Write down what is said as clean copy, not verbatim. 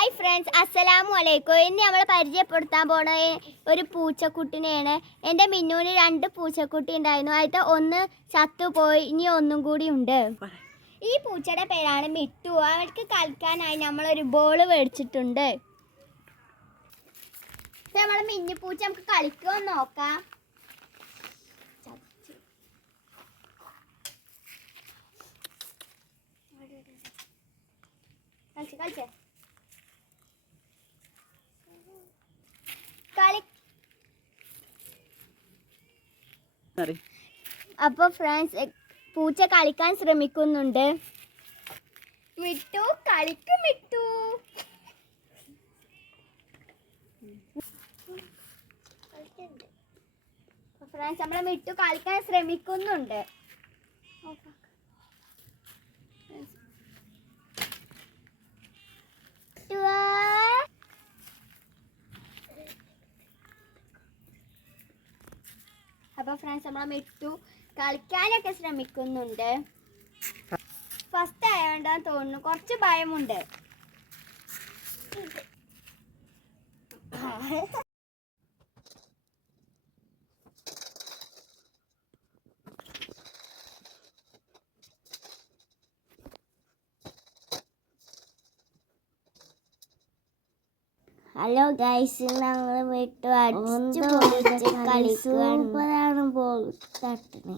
Hi friends, അസ്സലാമു അലൈക്കും. ഇനി നമ്മൾ പരിചയപ്പെടുത്താൻ പോണ ഒരു പൂച്ചക്കുട്ടിനെയാണ്. എൻ്റെ മിന്നൂന് 2 പൂച്ചക്കുട്ടി ഉണ്ടായിരുന്നു. അതിൽ ഒന്ന് ചത്തുപോയി, ഇനി ഒന്നും കൂടി ഉണ്ട്. ഈ പൂച്ചയുടെ പേരാണ് മിട്ടു. അവൾക്ക് കളിക്കാനായി നമ്മളൊരു ബോൾ മേടിച്ചിട്ടുണ്ട്. നമ്മൾ മിന്നു പൂച്ച നമുക്ക് കളിക്കുമോ നോക്കാം. കളിച്ചേ അപ്പൊ ഫ്രണ്ട്സ്, പൂച്ച കളിക്കാൻ ശ്രമിക്കുന്നുണ്ട്. മിട്ടു കളിക്കും. മിട്ടു ഫ്രണ്ട്സ്, നമ്മളെ മിട്ടു കളിക്കാൻ ശ്രമിക്കുന്നുണ്ട്. അപ്പോൾ ഫ്രണ്ട്സ്, നമ്മളെ മിട്ടു കളിക്കാനൊക്കെ ശ്രമിക്കുന്നുണ്ട്. ഫസ്റ്റ് ആയതുകൊണ്ടാന്ന് തോന്നുന്നു, കുറച്ച് ഭയമുണ്ട്. ഹലോ ഗൈസ്, ഞങ്ങൾ മിട്ടു അടിച്ചു പൊളിച്ച് കളിക്കുകയാണ്. സൂപ്പറാണ് ബോൾ തട്ടണേ.